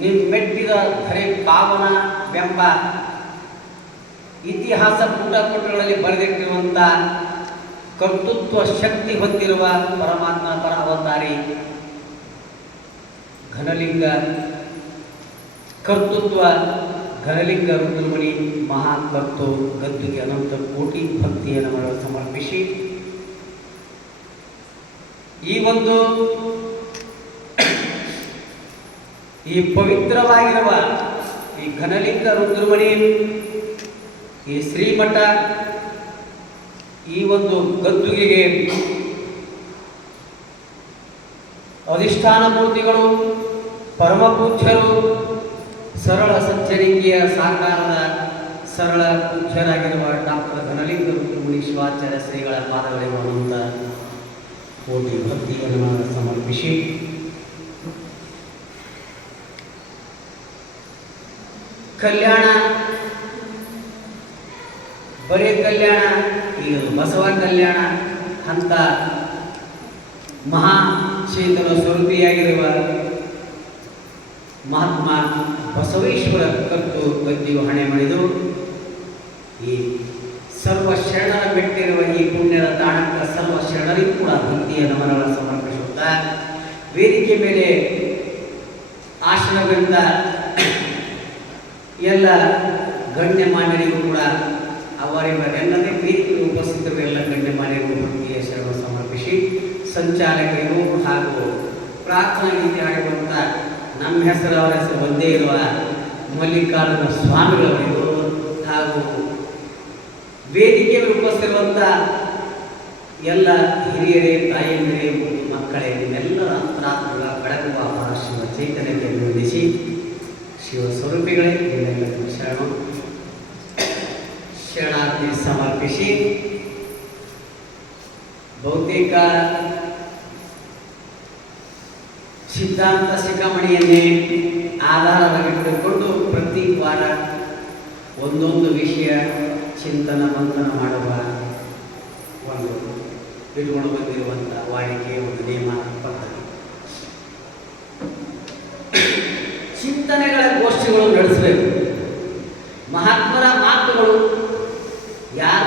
ನೀವು ಮೆಟ್ಟಿದ ಖರೆ ಪಾವನ ಬೆಂಬ ಇತಿಹಾಸ ಪುಟಪುಟಗಳಲ್ಲಿ ಬರೆದಿಟ್ಟಿರುವಂಥ ಕರ್ತೃತ್ವ ಶಕ್ತಿ ಹೊಂದಿರುವ ಪರಮಾತ್ಮ ಪರ ಅವತಾರಿ ಘನಲಿಂಗ, ಕರ್ತೃತ್ವ ಘನಲಿಂಗ ರುದ್ರಮಣಿ ಮಹಾಕರ್ತು ಗದ್ದುಗೆ ಅನಂತ ಕೋಟಿ ಭಕ್ತಿಯನ್ನು ಸಮರ್ಪಿಸಿ. ಈ ಒಂದು ಈ ಪವಿತ್ರವಾಗಿರುವ ಈ ಘನಲಿಂಗ ರುದ್ರಮಣಿ, ಈ ಶ್ರೀಮಠ, ಈ ಒಂದು ಗದ್ದುಗೆಗೆ ಅಧಿಷ್ಠಾನ ಮೂರ್ತಿಗಳು ಪರಮಪೂಜ್ಯರು, ಸರಳ ಸಜ್ಜನಿಕೆಯ ಸಾಕಾರದ ಸರಳ ಪೂಜ್ಯರಾಗಿರುವ ಡಾಕ್ಟರ್ ಘನಲಿಂಗ ರುದ್ರಮಣಿ ಶಿವಾಚಾರ್ಯ ಶ್ರೀಗಳ ಪಾದಗಳಿಗೆ ಅನಂತ ಕೋಟಿ ಭಕ್ತಿಯನ್ನು ನಾನು ಸಮರ್ಪಿಸಿ. ಕಲ್ಯಾಣ. ಬರೀ ಕಲ್ಯಾಣ, ಈಗ ಬಸವ ಕಲ್ಯಾಣ ಅಂತ ಮಹಾ ಚೇತನ ಸ್ವರೂಪಿಯಾಗಿರುವ ಮಹಾತ್ಮ ಬಸವೇಶ್ವರ ಕತ್ತು ಗದ್ದಿಯು ಹಣೆ ಮಾಡಿದು ಈ ಸರ್ವ ಶರಣರ ಬೆಟ್ಟಿರುವ ಈ ಪುಣ್ಯದ ತಾಣಕ್ಕ ಸರ್ವ ಶರಣರಿಗೂ ಕೂಡ ಭಕ್ತಿಯ ನಮನಗಳನ್ನು ಸಮರ್ಪಿಸುತ್ತಾ, ವೇದಿಕೆ ಮೇಲೆ ಆಶ್ರಮಗಳಿಂದ ಎಲ್ಲ ಗಣ್ಯಮಾನ್ಯರಿಗೂ ಕೂಡ ಅವರಿವರೆಲ್ಲದೇ ಪ್ರೀತಿ ಉಪಸ್ಥಿತರು ಎಲ್ಲ ಗಣ್ಯಮಾನ್ಯರಿಗೂ ಭಕ್ತಿಯ ಶರಣ ಸಮರ್ಪಿಸಿ ಸಂಚಾಲಕರಿಗೂ ಹಾಗೂ ಪ್ರಾರ್ಥನಾ ಗೀತೆ ಹಾಡಿರುವಂಥ ನಮ್ಮ ಹೆಸರು, ಅವರ ಹೆಸರು ಒಂದೇ ಇರುವ ಮಲ್ಲಿಕಾರ್ಜುನ ಸ್ವಾಮಿಗಳವರಿಗೂ ಹಾಗೂ ವೇದಿಕೆಯಲ್ಲಿ ಉಪಸ್ಥಿರುವಂಥ ಎಲ್ಲ ಹಿರಿಯರೇ ತಾಯಿಯರೇ ಮಕ್ಕಳೇ ಎಲ್ಲರ ಪ್ರಾರ್ಥನೆಗಳ ಬೆಳಗುವ ಅವರ ಶಿವ ಚೈತನ್ಯಕ್ಕೆ ವಿರೋಧಿಸಿ ಶಿವ ಸ್ವರೂಪಿಗಳೇ ನಿಮ್ಮೆಲ್ಲರಿಗೂ ಶರಣ. ಶರಣಾರ್ಥಿ ಸಮರ್ಪಿಸಿ. ಬೌದ್ಧಿಕ ಸಿದ್ಧಾಂತ ಶಿಖಾಮಣಿಯನ್ನೇ ಆಧಾರವಾಗಿಟ್ಟುಕೊಂಡು ಪ್ರತಿ ವಾರ ಒಂದೊಂದು ವಿಷಯ ಚಿಂತನ ಮಂಥನ ಮಾಡುವ ಒಂದು ಇಟ್ಕೊಂಡು ಬಂದಿರುವಂಥ ವಾಡಿಕೆ ಒಂದು ನಿಯಮ, ಪದ್ಧತಿ. ಚಿಂತನೆಗಳ ಗೋಷ್ಠಿಗಳು ನಡೆಸಬೇಕು. ಮಹಾತ್ಮರ ಮಾತುಗಳು ಯಾರ?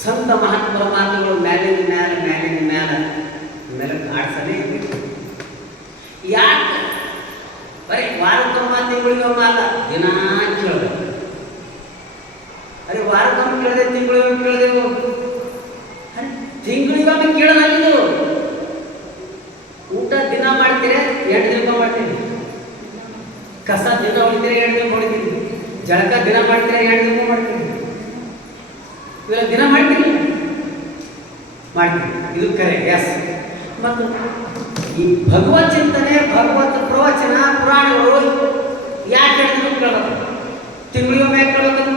ಸಂತ ಮಹಾತ್ಮರ ಮಾತುಗಳು ಮ್ಯಾಲಿನ ಮ್ಯಾಲ ಮ್ಯಾಲಿನ ಮ್ಯಾಲ. ಮೇಲೆ ಕಾಡ್ಸನೇ ಇರಬೇಕು ಯಾಕೆ? ಬರೀ ವಾರಕ್ಕೊಮ್ಮ ತಿಂಗಳಿಗೊಮ್ಮ ಅಲ್ಲ ದಿನ ಕೇಳಬೇಕು ಅರೆ ವಾರಕ್ಕೊಮ್ಮೆ ಕೇಳದೆ ತಿಂಗಳಿಗೊಮ್ಮೆ ಕೇಳದೆವು ತಿಂಗಳಿಗೊಮ್ಮೆ ಕೇಳೋದಲ್ಲಿದು ಊಟ ದಿನ ಮಾಡ್ತೀರ ಎರಡು ದಿನಕ್ಕೆ ಮಾಡ್ತೀನಿ ಕಸ ದಿನ ಹೊಡಿತೀರಿ ಎರಡು ದಿನ ಹೊಡಿತೀನಿ ಜಳಕ ದಿನ ಮಾಡ್ತೀರ ಎರಡು ದಿನ ಮಾಡ್ತೀನಿ ಇವೆಲ್ಲ ದಿನ ಮಾಡ್ತೀನಿ. ಮಾಡ್ತೀನಿ. ಇದು ಕರೆ. ಎಸ್ ಮತ್ತು ಈ ಭಗವತ್ ಚಿಂತನೆ, ಭಗವತ್ ಪ್ರವಚನ ಪುರಾಣಗಳು ಯಾಕೆ ಹೇಳಿದ್ರು ಕೇಳಬೇಕು ತಿಂಗಳಿಗೊಮ್ಮೆ ಕೇಳಬೇಕು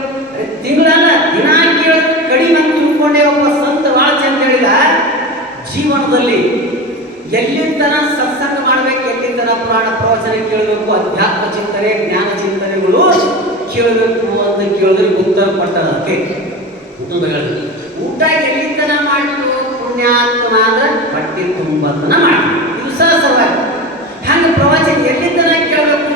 ತಿಂಗಳಲ್ಲ, ದಿನ ಕೇಳೋದು ಕಡಿಮೆ ತುಂಬಿಕೊಂಡೇ ಒಬ್ಬ ಸಂತ ಭಾಳ ಚಂದ ಹೇಳಿದ, ಜೀವನದಲ್ಲಿ ಎಲ್ಲಿಂದನ ಸತ್ಸಂಗ ಮಾಡಬೇಕು, ಎಲ್ಲಿಂದನ ಪುರಾಣ ಪ್ರವಚನ ಕೇಳಬೇಕು, ಅಧ್ಯಾತ್ಮ ಚಿಂತನೆ, ಜ್ಞಾನ ಚಿಂತನೆಗಳು ಕೇಳಬೇಕು ಅಂತ ಕೇಳಿದ್ರೆ ಉತ್ತರ ಉತ್ತಮ ಊಟ ಎಲ್ಲಿಂದನ ಮಾಡಿತು